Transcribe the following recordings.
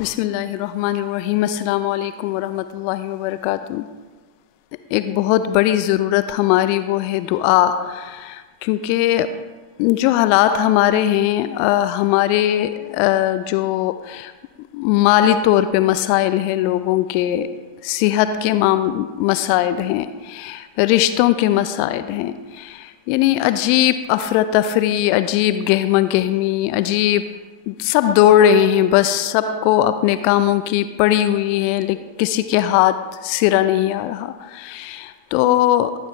بسم اللہ الرحمن الرحیم۔ السلام علیکم ورحمۃ اللہ وبرکاتہ۔ ایک بہت بڑی ضرورت ہماری وہ ہے دعا، کیونکہ جو حالات ہمارے ہیں، ہمارے جو مالی طور پہ مسائل ہیں، لوگوں کے صحت کے مسائل ہیں، رشتوں کے مسائل ہیں، یعنی عجیب افراتفری، عجیب گہما گہمی، عجیب سب دوڑ رہے ہیں، بس سب کو اپنے کاموں کی پڑی ہوئی ہے، لیکن کسی کے ہاتھ سرا نہیں آ رہا۔ تو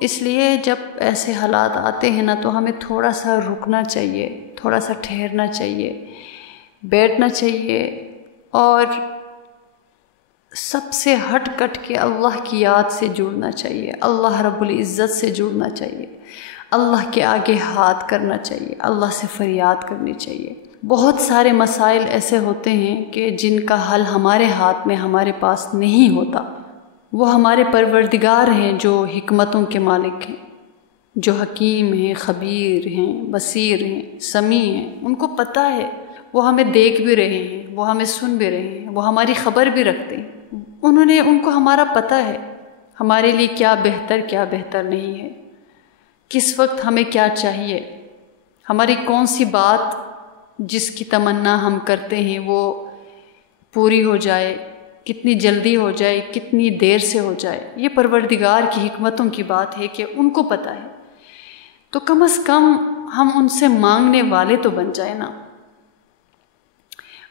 اس لیے جب ایسے حالات آتے ہیں نا، تو ہمیں تھوڑا سا رکنا چاہیے، تھوڑا سا ٹھہرنا چاہیے، بیٹھنا چاہیے، اور سب سے ہٹ کٹ کے اللہ کی یاد سے جڑنا چاہیے، اللہ رب العزت سے جڑنا چاہیے، اللہ کے آگے ہاتھ کرنا چاہیے، اللہ سے فریاد کرنی چاہیے۔ بہت سارے مسائل ایسے ہوتے ہیں کہ جن کا حل ہمارے ہاتھ میں، ہمارے پاس نہیں ہوتا۔ وہ ہمارے پروردگار ہیں جو حکمتوں کے مالک ہیں، جو حکیم ہیں، خبیر ہیں، بصیر ہیں، سمیع ہیں۔ ان کو پتہ ہے، وہ ہمیں دیکھ بھی رہے ہیں، وہ ہمیں سن بھی رہے ہیں، وہ ہماری خبر بھی رکھتے ہیں۔ ان کو ہمارا پتہ ہے، ہمارے لیے کیا بہتر نہیں ہے، کس وقت ہمیں کیا چاہیے، ہماری کون سی بات جس کی تمنا ہم کرتے ہیں وہ پوری ہو جائے، کتنی جلدی ہو جائے، کتنی دیر سے ہو جائے۔ یہ پروردگار کی حکمتوں کی بات ہے کہ ان کو پتہ ہے۔ تو کم از کم ہم ان سے مانگنے والے تو بن جائیں نا،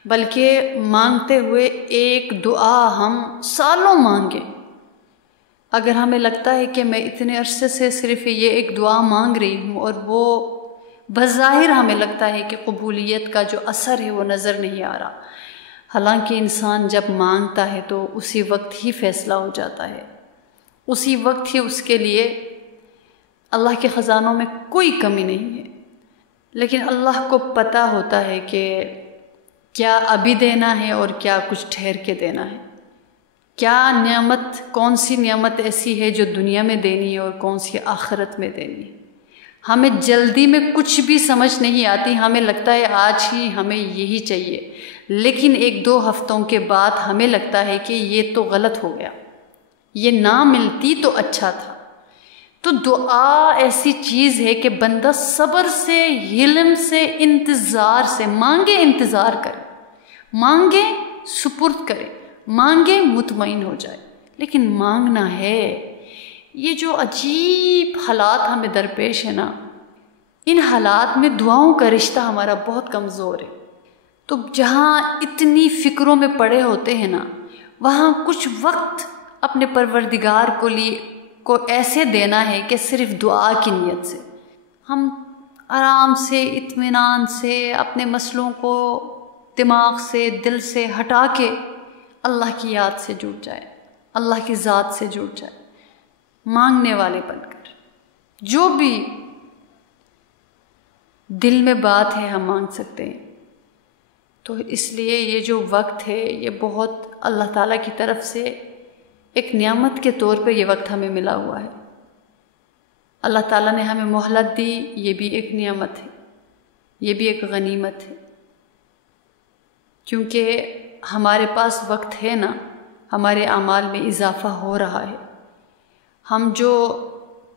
بلکہ مانگتے ہوئے ایک دعا ہم سالوں مانگیں۔ اگر ہمیں لگتا ہے کہ میں اتنے عرصے سے صرف یہ ایک دعا مانگ رہی ہوں، اور وہ بظاہر ہمیں لگتا ہے کہ قبولیت کا جو اثر ہے وہ نظر نہیں آ رہا، حالانکہ انسان جب مانگتا ہے تو اسی وقت ہی فیصلہ ہو جاتا ہے، اسی وقت ہی اس کے لیے اللہ کے خزانوں میں کوئی کمی نہیں ہے۔ لیکن اللہ کو پتہ ہوتا ہے کہ کیا ابھی دینا ہے اور کیا کچھ ٹھہر کے دینا ہے، کیا نعمت، کون سی نعمت ایسی ہے جو دنیا میں دینی ہے اور کون سی آخرت میں دینی ہے۔ ہمیں جلدی میں کچھ بھی سمجھ نہیں آتی، ہمیں لگتا ہے آج ہی ہمیں یہی چاہیے، لیکن ایک دو ہفتوں کے بعد ہمیں لگتا ہے کہ یہ تو غلط ہو گیا، یہ نہ ملتی تو اچھا تھا۔ تو دعا ایسی چیز ہے کہ بندہ صبر سے، حلم سے، انتظار سے مانگے، انتظار کرے، مانگے سپرد کرے، مانگے مطمئن ہو جائے۔ لیکن مانگنا ہے۔ یہ جو عجیب حالات ہمیں درپیش ہے نا، ان حالات میں دعاؤں کا رشتہ ہمارا بہت کمزور ہے۔ تو جہاں اتنی فکروں میں پڑے ہوتے ہیں نا، وہاں کچھ وقت اپنے پروردگار کو ایسے دینا ہے کہ صرف دعا کی نیت سے ہم آرام سے، اطمینان سے اپنے مسئلوں کو دماغ سے، دل سے ہٹا کے اللہ کی یاد سے جڑ جائے، اللہ کی ذات سے جڑ جائے، مانگنے والے بن کر۔ جو بھی دل میں بات ہے ہم مانگ سکتے ہیں۔ تو اس لیے یہ جو وقت ہے یہ بہت اللہ تعالیٰ کی طرف سے ایک نعمت کے طور پہ یہ وقت ہمیں ملا ہوا ہے۔ اللہ تعالیٰ نے ہمیں مہلت دی، یہ بھی ایک نعمت ہے، یہ بھی ایک غنیمت ہے، کیونکہ ہمارے پاس وقت ہے نا، ہمارے اعمال میں اضافہ ہو رہا ہے۔ ہم جو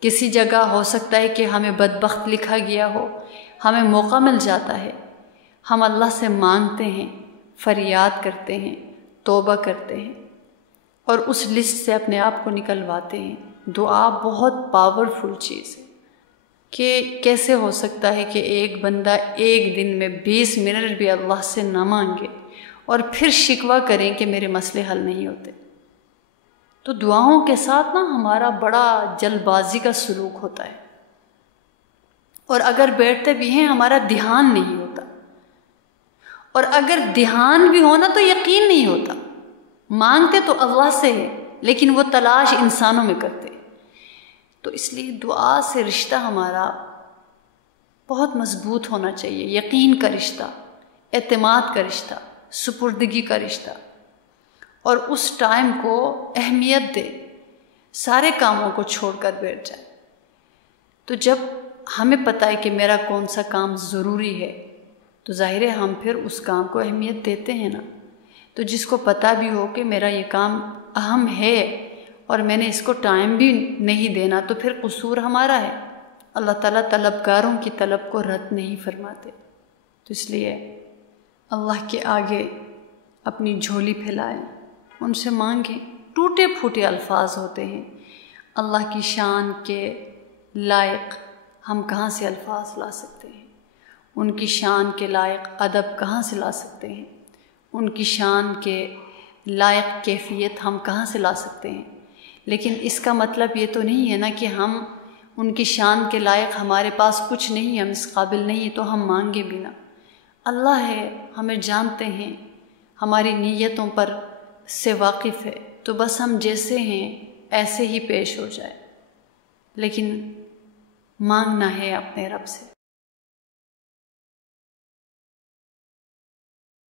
کسی جگہ ہو سکتا ہے کہ ہمیں بدبخت لکھا گیا ہو، ہمیں موقع مل جاتا ہے، ہم اللہ سے مانگتے ہیں، فریاد کرتے ہیں، توبہ کرتے ہیں، اور اس لسٹ سے اپنے آپ کو نکلواتے ہیں۔ دعا بہت پاورفل چیز ہے کہ کیسے ہو سکتا ہے کہ ایک بندہ ایک دن میں 20 منٹ بھی اللہ سے نہ مانگے اور پھر شکوہ کریں کہ میرے مسئلے حل نہیں ہوتے۔ تو دعاؤں کے ساتھ نا ہمارا بڑا جلد بازی کا سلوک ہوتا ہے، اور اگر بیٹھتے بھی ہیں ہمارا دھیان نہیں ہوتا، اور اگر دھیان بھی ہونا تو یقین نہیں ہوتا۔ مانگتے تو اللہ سے ہے، لیکن وہ تلاش انسانوں میں کرتے۔ تو اس لیے دعا سے رشتہ ہمارا بہت مضبوط ہونا چاہیے، یقین کا رشتہ، اعتماد کا رشتہ، سپردگی کا رشتہ، اور اس ٹائم کو اہمیت دے، سارے کاموں کو چھوڑ کر بیٹھ جائے۔ تو جب ہمیں پتہ ہے کہ میرا کون سا کام ضروری ہے، تو ظاہر ہے ہم پھر اس کام کو اہمیت دیتے ہیں نا۔ تو جس کو پتہ بھی ہو کہ میرا یہ کام اہم ہے اور میں نے اس کو ٹائم بھی نہیں دینا، تو پھر قصور ہمارا ہے۔ اللہ تعالیٰ طلبگاروں کی طلب کو رد نہیں فرماتے۔ تو اس لیے اللہ کے آگے اپنی جھولی پھیلائیں، ان سے مانگیں۔ ٹوٹے پھوٹے الفاظ ہوتے ہیں، اللہ کی شان کے لائق ہم کہاں سے الفاظ لا سکتے ہیں؟ ان کی شان کے لائق ادب کہاں سے لا سکتے ہیں؟ ان کی شان کے لائق کیفیت ہم کہاں سے لا سکتے ہیں؟ لیکن اس کا مطلب یہ تو نہیں ہے نا کہ ہم ان کی شان کے لائق ہمارے پاس کچھ نہیں، ہم اس قابل نہیں ہیں تو ہم مانگے بھی نہ۔ اللہ ہے، ہمیں جانتے ہیں، ہماری نیتوں پر سے واقف ہے، تو بس ہم جیسے ہیں ایسے ہی پیش ہو جائے، لیکن مانگنا ہے اپنے رب سے۔